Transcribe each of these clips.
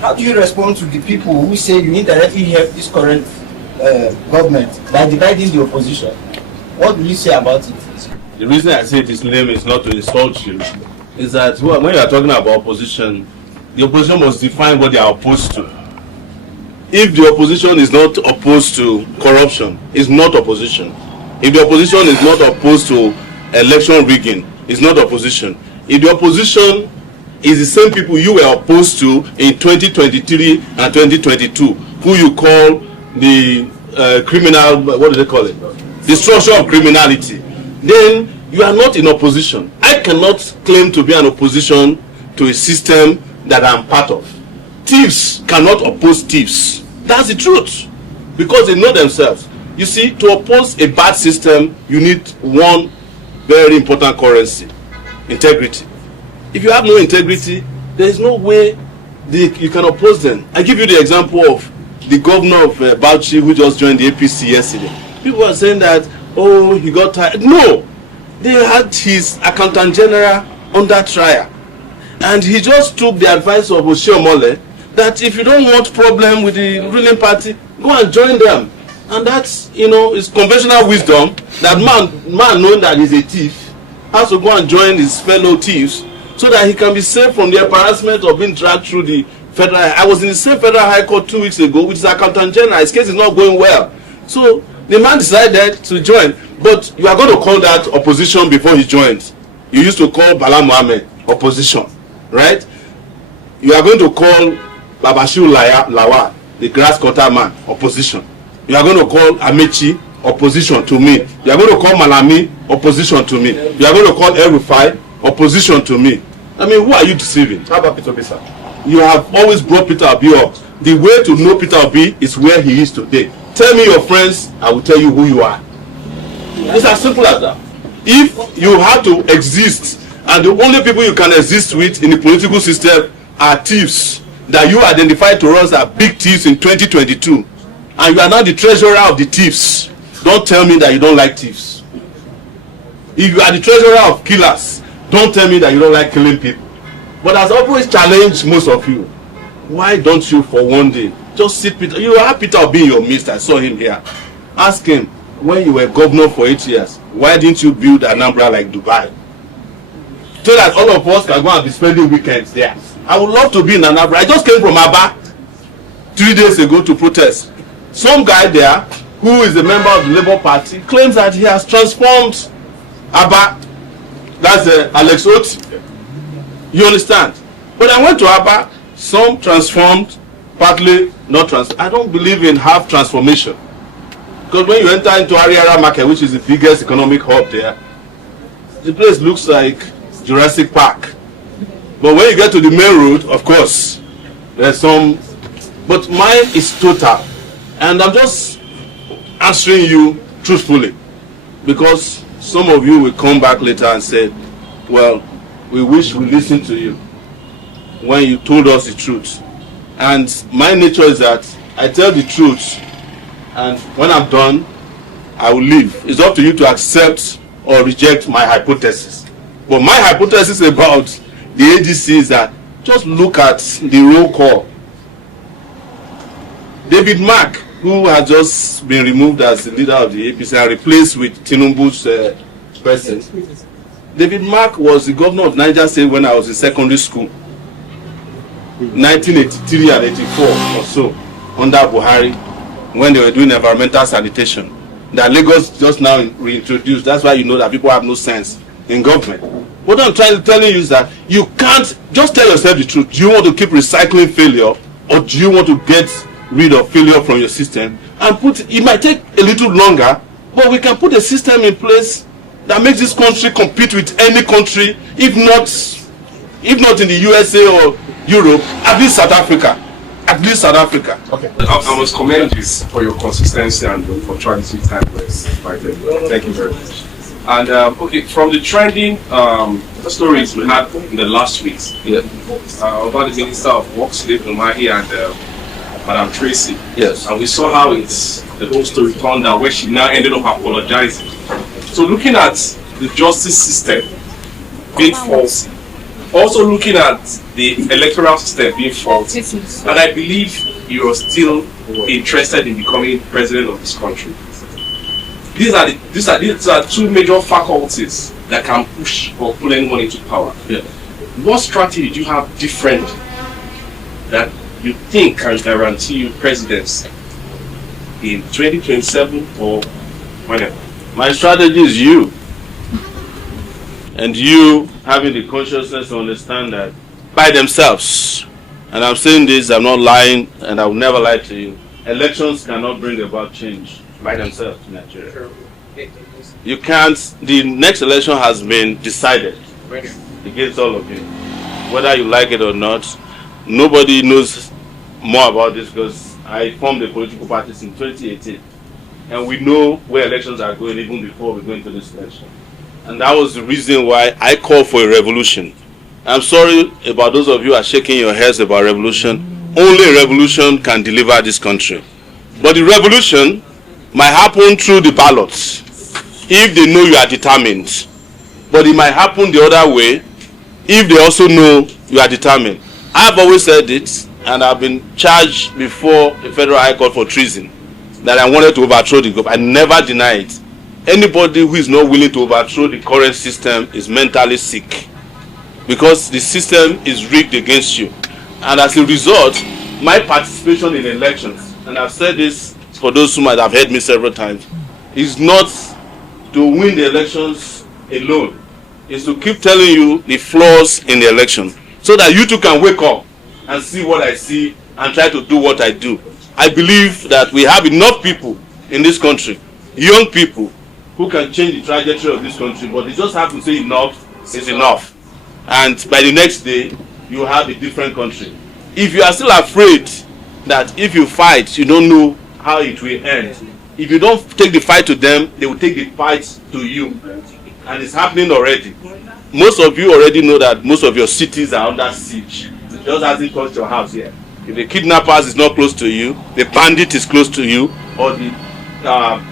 How do you respond to the people who say you indirectly help this current government by dividing the opposition? What do you say about it? The reason I say this name is not to insult you, is that when you are talking about opposition, the opposition must define what they are opposed to. If the opposition is not opposed to corruption, it's not opposition. If the opposition is not opposed to election rigging, it's not opposition. If the opposition is the same people you were opposed to in 2023 and 2022, who you call the criminal, what do they call it? The structure of criminality, then you are not in opposition. I cannot claim to be an opposition to a system that I'm part of. Thieves cannot oppose thieves. That's the truth, because they know themselves. You see, to oppose a bad system, you need one very important currency: integrity. If you have no integrity, there is no way you can oppose them. I give you the example of the governor of Bauchi, who just joined the APC yesterday. People are saying that, oh, he got tired. No, they had his accountant general under trial, and he just took the advice of Oshiomhole that if you don't want problem with the ruling party, go and join them. And that's, is conventional wisdom, that man knowing that he's a thief has to go and join his fellow thieves so that he can be saved from the embarrassment of being dragged through the federal. I was in the same federal high court 2 weeks ago with his accountant general. His case is not going well, so the man decided to join. But you are going to call that opposition before he joined. You used to call Bala Mohammed opposition, right? You are going to call Babashiru Lawal, the grass cutter man, opposition. You are going to call Amechi opposition to me. You are going to call Malami opposition to me. You are going to call El Rufai opposition to me. I mean, who are you deceiving? How about Peter Obi, sir? You have always brought Peter Obi up. The way to know Peter Obi is where he is today. Tell me your friends, I will tell you who you are. It's as simple as that. If you have to exist, and the only people you can exist with in the political system are thieves that you identified to us as big thieves in 2022, and you are now the treasurer of the thieves, don't tell me that you don't like thieves. If you are the treasurer of killers, don't tell me that you don't like killing people. But as always challenged most of you, why don't you for one day just sit Peter? You have Peter Obi in your midst. I saw him here. Ask him, when you were governor for 8 years, why didn't you build Anambra like Dubai, so that all of us can go and be spending weekends there? I would love to be in Anambra. I just came from Aba 3 days ago to protest. Some guy there who is a member of the Labour Party claims that he has transformed Aba. That's Alex Oti. You understand? But I went to Aba. Some transformed, partly not transformed. I don't believe in half transformation, because when you enter into Ariara Market, which is the biggest economic hub there, the place looks like Jurassic Park. But when you get to the main road, of course, there's some. But mine is total. And I'm just answering you truthfully, because some of you will come back later and say, well, we wish we listened to you when you told us the truth. And my nature is that I tell the truth, and when I'm done, I will leave. It's up to you to accept or reject my hypothesis. But my hypothesis about the ADC is that just look at the roll call. David Mark, who has just been removed as the leader of the APC and replaced with Tinubu's person. David Mark was the governor of Niger State when I was in secondary school, 1983 and 84 or so, under Buhari, when they were doing environmental sanitation. That Lagos just now reintroduced. That's why you know that people have no sense in government. What I'm trying to tell you is that you can't just tell yourself the truth. Do you want to keep recycling failure, or do you want to get rid of failure from your system and it might take a little longer, but we can put a system in place that makes this country compete with any country, if not in the USA or Europe, at least South Africa. Okay. I must commend you for your consistency and for trying to time less. Thank you very much. And okay, from the trending stories we had in the last weeks, about the Minister of Works, Dave Umahi, and Madam Tracy. Yes. And we saw how the whole story turned out, where she now ended up apologizing. So looking at the justice system being faulty, also looking at the electoral system being faulty, and I believe you are still interested in becoming president of this country. These are two major faculties that can push or pull anyone into power. Yeah. What strategy do you have different that you think can guarantee you presidency in 2027 or whenever? My strategy is you. And you having the consciousness to understand that by themselves, and I'm saying this, I'm not lying, and I will never lie to you, elections cannot bring about change by themselves in Nigeria. You can't, the next election has been decided against all of you. Whether you like it or not, nobody knows more about this because I formed the political parties in 2018. And we know where elections are going even before we go into this election. And that was the reason why I called for a revolution. I'm sorry about those of you who are shaking your heads about revolution. Only a revolution can deliver this country. But the revolution might happen through the ballots if they know you are determined. But it might happen the other way if they also know you are determined. I've always said it, and I've been charged before the Federal High Court for treason, that I wanted to overthrow the government. I never deny it. Anybody who is not willing to overthrow the current system is mentally sick, because the system is rigged against you. And as a result, my participation in elections, and I've said this for those who might have heard me several times, is not to win the elections alone. It's to keep telling you the flaws in the election, so that you too can wake up and see what I see and try to do what I do. I believe that we have enough people in this country, young people, who can change the trajectory of this country, but they just have to say enough is enough. And by the next day, you have a different country. If you are still afraid that if you fight, you don't know how it will end, if you don't take the fight to them, they will take the fight to you. And it's happening already. Most of you already know that most of your cities are under siege. It just hasn't touched your house yet. If the kidnappers is not close to you, the bandit is close to you, or the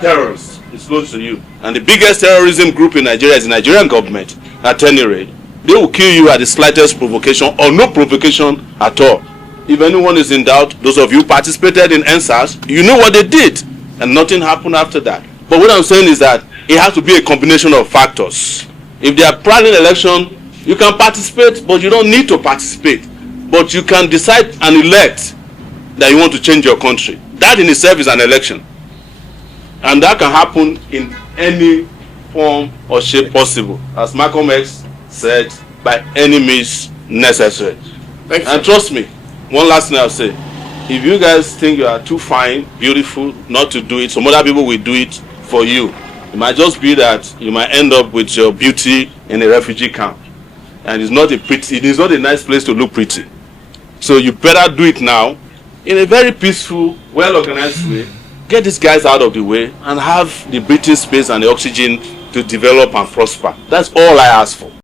terrorists is close to you. And the biggest terrorism group in Nigeria is the Nigerian government, at any rate. They will kill you at the slightest provocation or no provocation at all. If anyone is in doubt, those of you who participated in NSAS, you know what they did, and nothing happened after that. But what I'm saying is that it has to be a combination of factors. If they are planning election, you can participate, but you don't need to participate. But you can decide and elect that you want to change your country. That in itself is an election. And that can happen in any form or shape possible. As Malcolm X said, by any means necessary. And trust me, one last thing I'll say. If you guys think you are too fine, beautiful, not to do it, some other people will do it for you. It might just be that you might end up with your beauty in a refugee camp. And it is not a nice place to look pretty. So you better do it now in a very peaceful, well-organized way. Get these guys out of the way and have the breathing space and the oxygen to develop and prosper. That's all I ask for.